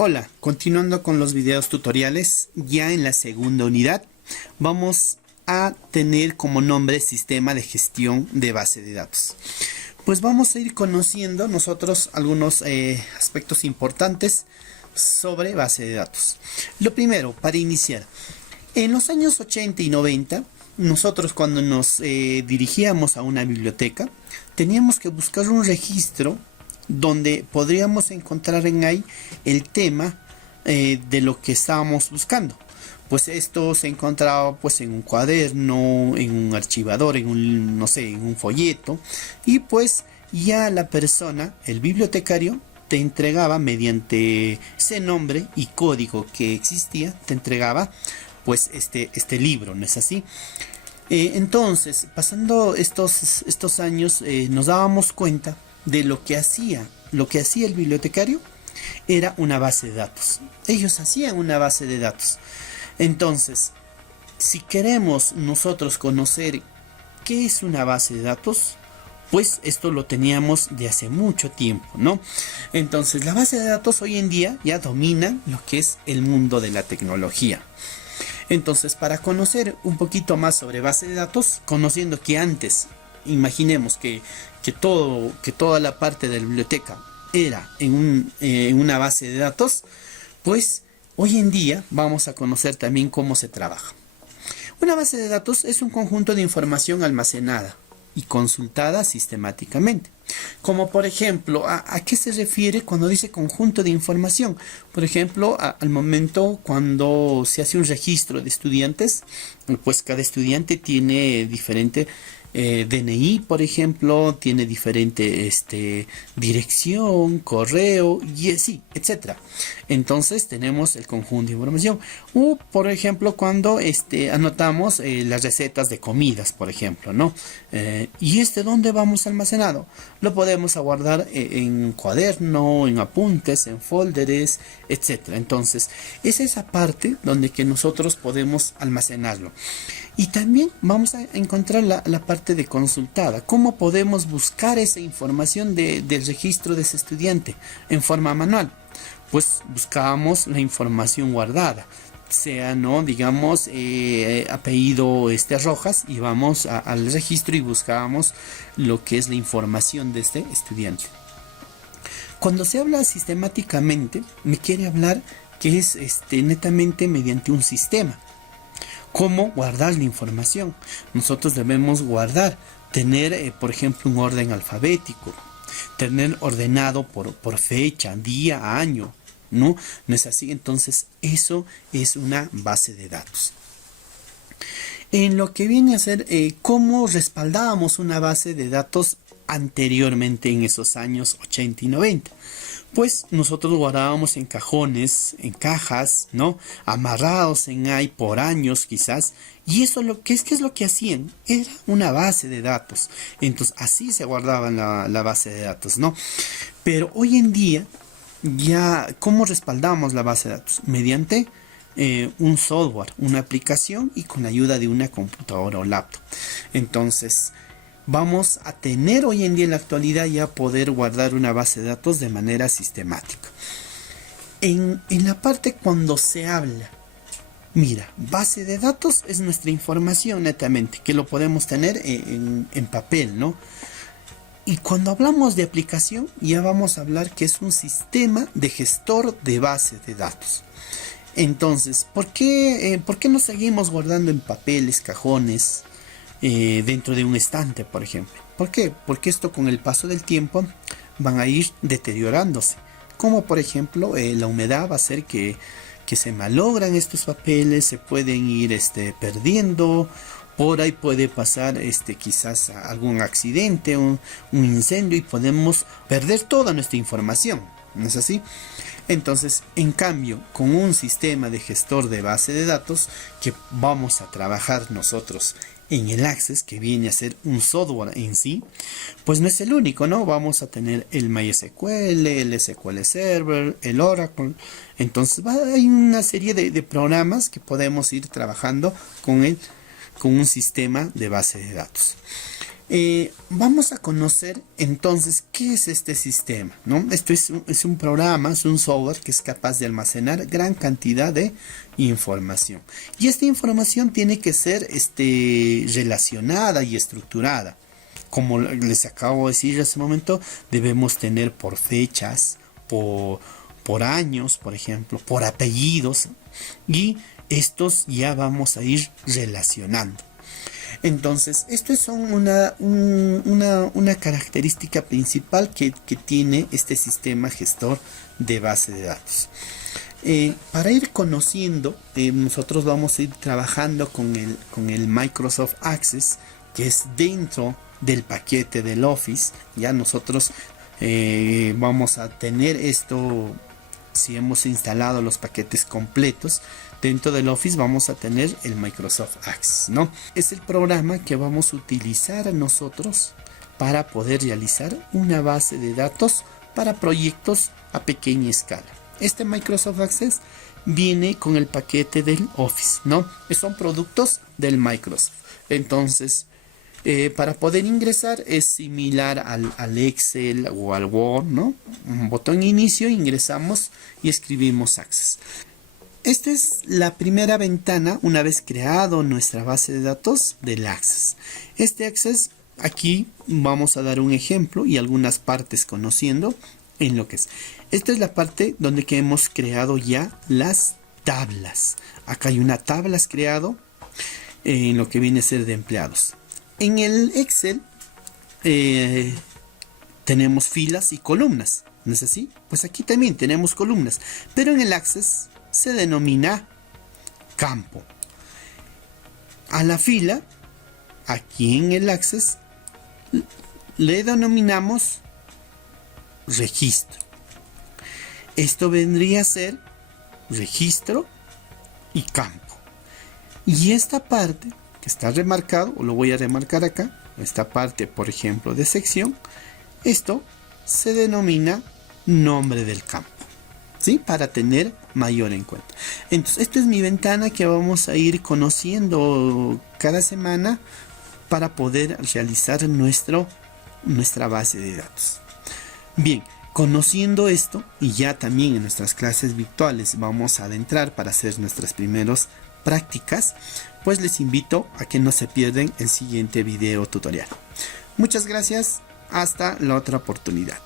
Hola, continuando con los videos tutoriales, ya en la segunda unidad vamos a tener como nombre sistema de gestión de base de datos. Pues vamos a ir conociendo nosotros algunos aspectos importantes sobre base de datos. Lo primero, para iniciar, en los años 80 y 90, nosotros cuando nos dirigíamos a una biblioteca, teníamos que buscar un registro donde podríamos encontrar en ahí el tema de lo que estábamos buscando. Pues esto se encontraba pues en un cuaderno, en un archivador, en un, no sé, en un folleto, y pues ya la persona, el bibliotecario, te entregaba mediante ese nombre y código que existía, te entregaba pues este libro, ¿no es así? Entonces, pasando estos años, nos dábamos cuenta de lo que hacía el bibliotecario era una base de datos. Ellos hacían una base de datos. Entonces, si queremos nosotros conocer qué es una base de datos, pues esto lo teníamos de hace mucho tiempo, ¿no? Entonces, la base de datos hoy en día ya domina lo que es el mundo de la tecnología. Entonces, para conocer un poquito más sobre base de datos, conociendo que antes, imaginemos que toda la parte de la biblioteca era en una base de datos, pues hoy en día vamos a conocer también cómo se trabaja. Una base de datos es un conjunto de información almacenada y consultada sistemáticamente. Como por ejemplo, ¿a qué se refiere cuando dice conjunto de información? Por ejemplo, al momento cuando se hace un registro de estudiantes, pues cada estudiante tiene diferente DNI, por ejemplo, tiene diferente dirección, correo y así, etcétera. Entonces tenemos el conjunto de información. O por ejemplo, cuando anotamos las recetas de comidas, por ejemplo, ¿no? ¿Y dónde vamos almacenado? Lo podemos guardar en cuaderno, en apuntes, en folders, etcétera. Entonces, es esa parte donde que nosotros podemos almacenarlo. Y también vamos a encontrar la parte de consultada. ¿Cómo podemos buscar esa información del registro de ese estudiante en forma manual? Pues buscábamos la información guardada, sea, ¿no? Digamos, apellido Rojas, y vamos al registro y buscábamos lo que es la información de este estudiante. Cuando se habla sistemáticamente, me quiere hablar que es netamente mediante un sistema. ¿Cómo guardar la información? Nosotros debemos guardar, tener, por ejemplo, un orden alfabético, tener ordenado por fecha, día, año, ¿no? ¿No es así? Entonces, eso es una base de datos. En lo que viene a ser cómo respaldábamos una base de datos anteriormente en esos años 80 y 90. Pues nosotros guardábamos en cajones, en cajas, ¿no? Amarrados en ahí por años quizás. Y eso ¿qué es lo que hacían? Era una base de datos. Entonces así se guardaba la base de datos, ¿no? Pero hoy en día, ya, ¿cómo respaldamos la base de datos? Mediante un software, una aplicación y con la ayuda de una computadora o laptop. Entonces, vamos a tener hoy en día en la actualidad ya poder guardar una base de datos de manera sistemática. En la parte cuando se habla, mira, base de datos es nuestra información netamente, que lo podemos tener en papel, ¿no? Y cuando hablamos de aplicación, ya vamos a hablar que es un sistema de gestor de base de datos. Entonces, ¿por qué nos seguimos guardando en papeles, cajones, dentro de un estante, por ejemplo? ¿Por qué? Porque esto con el paso del tiempo van a ir deteriorándose. Como por ejemplo, la humedad va a hacer que se malogran estos papeles, se pueden ir perdiendo. Por ahí puede pasar quizás algún accidente, un incendio, y podemos perder toda nuestra información. ¿No es así? Entonces, en cambio, con un sistema de gestor de base de datos que vamos a trabajar nosotros en el Access, que viene a ser un software en sí, pues no es el único, ¿no? Vamos a tener el MySQL, el SQL Server, el Oracle. Entonces, hay una serie de programas que podemos ir trabajando con un sistema de base de datos. Vamos a conocer entonces qué es este sistema, ¿no? Esto es un programa, es un software que es capaz de almacenar gran cantidad de información. Y esta información tiene que ser relacionada y estructurada. Como les acabo de decir hace un momento, debemos tener por fechas, por años, por ejemplo, por apellidos, y estos ya vamos a ir relacionando. Entonces, esto es una característica principal que tiene este sistema gestor de base de datos. Para ir conociendo, nosotros vamos a ir trabajando con el Microsoft Access, que es dentro del paquete del Office. Ya nosotros vamos a tener esto. Si hemos instalado los paquetes completos dentro del Office, vamos a tener el Microsoft Access, ¿no? Es el programa que vamos a utilizar nosotros para poder realizar una base de datos para proyectos a pequeña escala. Este Microsoft Access viene con el paquete del Office, ¿no? Son productos del Microsoft. Entonces, para poder ingresar es similar al Excel o al Word, ¿no? Un botón inicio, ingresamos y escribimos Access. Esta es la primera ventana una vez creado nuestra base de datos del Access. Este Access, aquí vamos a dar un ejemplo y algunas partes conociendo en lo que es. Esta es la parte donde que hemos creado ya las tablas. Acá hay una tablas creado en lo que viene a ser de empleados. En el Excel tenemos filas y columnas, ¿no es así? Pues aquí también tenemos columnas, pero en el Access se denomina campo. A la fila, aquí en el Access, le denominamos registro. Esto vendría a ser registro y campo. Y esta parte que está remarcado, o lo voy a remarcar acá, esta parte, por ejemplo, de sección, esto se denomina nombre del campo, ¿sí? Para tener mayor en cuenta. Entonces, esta es mi ventana que vamos a ir conociendo cada semana para poder realizar nuestra base de datos. Bien, conociendo esto, y ya también en nuestras clases virtuales vamos a adentrar para hacer nuestras primeras prácticas, pues les invito a que no se pierdan el siguiente video tutorial. Muchas gracias, hasta la otra oportunidad.